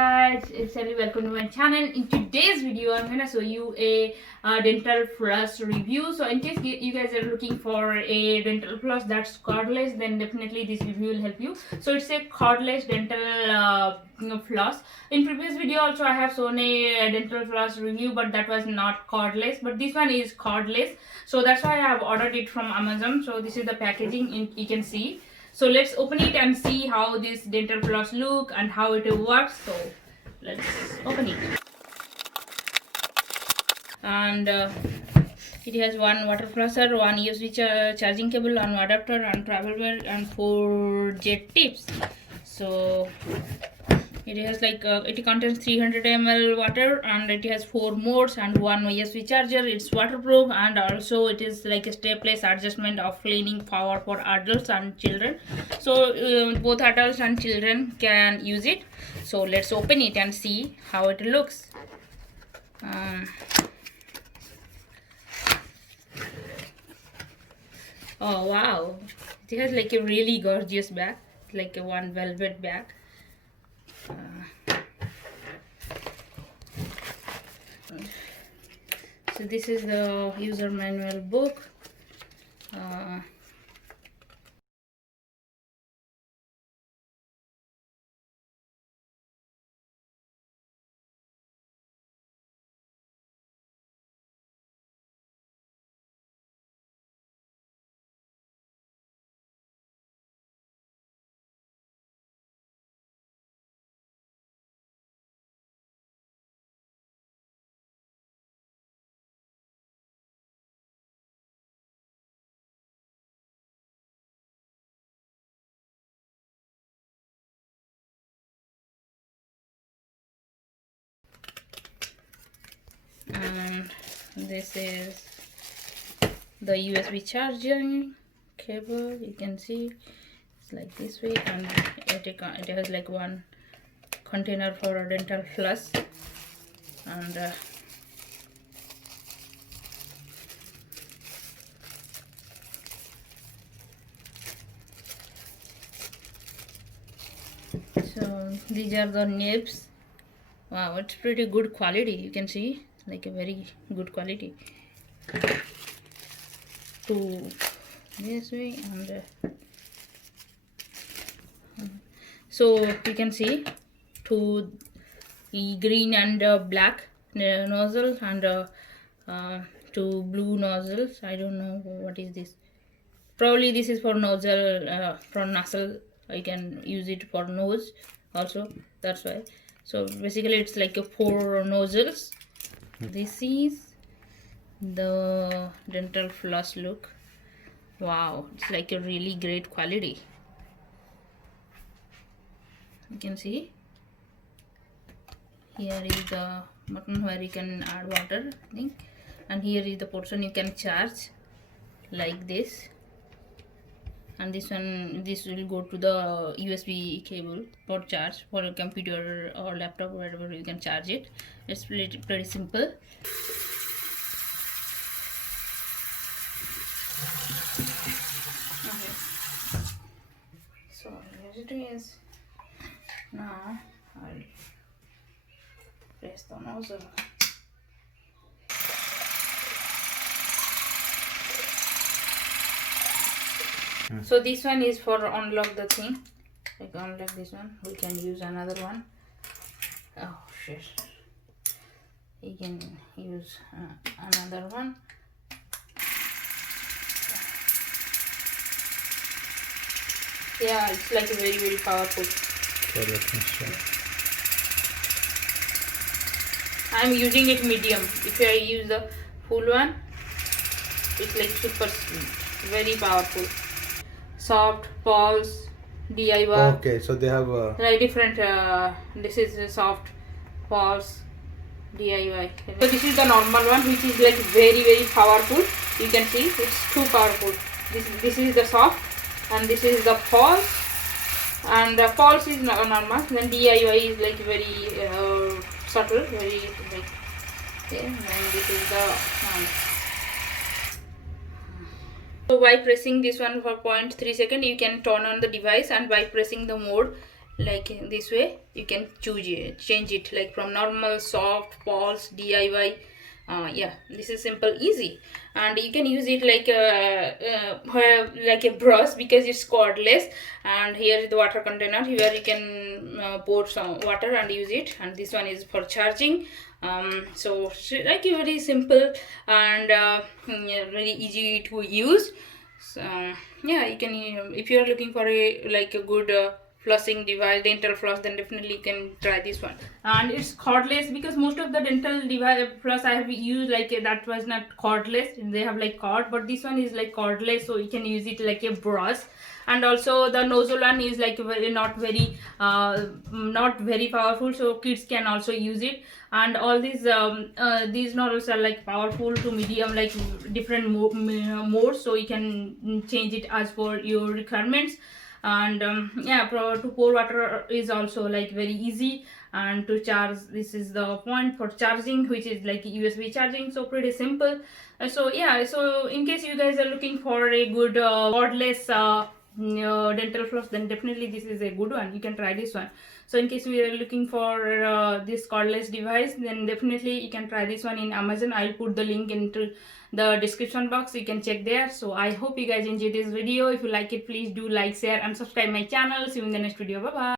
guys, it's Ellie. Welcome to my channel. In today's video I'm gonna show you a dental floss review. So in case you guys are looking for a dental floss that's cordless, then definitely this review will help you. So it's a cordless dental floss. In previous video also I have shown a dental floss review, but that was not cordless, but this one is cordless, so that's why I have ordered it from Amazon. So this is the packaging, you can see. So let's open it and see how this dental floss look and how it works. So let's open it. And it has one water flosser, one USB charging cable, one adapter, and travel belt, and 4 jet tips. So it has like it contains 300 ml water, and it has 4 modes and 1 USB charger. It's waterproof, and also it is like a stepless adjustment of cleaning power for adults and children. So both adults and children can use it. So let's open it and see how it looks. Oh wow, it has like a really gorgeous bag, like a one velvet bag. So this is the user manual book. And this is the USB charging cable. You can see it's like this way, and it has like one container for a dental floss, and so these are the nibs. Wow, it's pretty good quality. You can see like a very good quality. To this way, and so you can see two green and black nozzle, and two blue nozzles. I don't know what is this. Probably this is for nozzle, for nozzle. I can use it for nose also, that's why. So basically it's like a 4 nozzles. This is the dental floss look. Wow, it's like a really great quality. You can see here is the button where you can add water, I think, and here is the portion you can charge like this, and this will go to the USB cable for charge for a computer or laptop, wherever you can charge it. It's pretty simple. Okay, so here it is. Now I'll press the nozzle. So this one is for unlock the thing, like unlock this one. We can use another one. Oh shit, you can use another one. Yeah, it's like very powerful. So let me show. I'm using it medium. If I use the full one, it's like super very powerful. Soft, pulse, DIY. Okay, so they have different. This is a soft, pulse, DIY. So this is the normal one, which is like very powerful. You can see it's too powerful. This is the soft, and this is the pulse, and the pulse is normal. Then DIY is like very subtle, very like, okay. And this is the So by pressing this one for 0.3 seconds, you can turn on the device, and by pressing the mode like in this way you can change it like from normal, soft, pulse, DIY. Yeah, this is simple, easy, and you can use it like a brush because it's cordless. And here is the water container, here you can pour some water and use it, and this one is for charging. So like very simple and yeah, very easy to use. So yeah, you can if you are looking for a good flossing device, dental floss, then definitely you can try this one. And it's cordless because most of the dental device floss I have used that was not cordless, they have like cord, but this one is like cordless, so you can use it like a brush. And also the nozzle one is like not very powerful, so kids can also use it. And all these nozzles are like powerful to medium, like different modes, so you can change it as per your requirements. And yeah, to pour water is also like very easy, and to charge, this is the point for charging, which is like USB charging, so pretty simple. So yeah, so in case you guys are looking for a good cordless dental floss, then definitely this is a good one, you can try this one. So in case we are looking for this cordless device, then definitely you can try this one in Amazon. I'll put the link into the description box, you can check there. So I hope you guys enjoyed this video. If you like it, please do like, share and subscribe my channel. See you in the next video. Bye bye.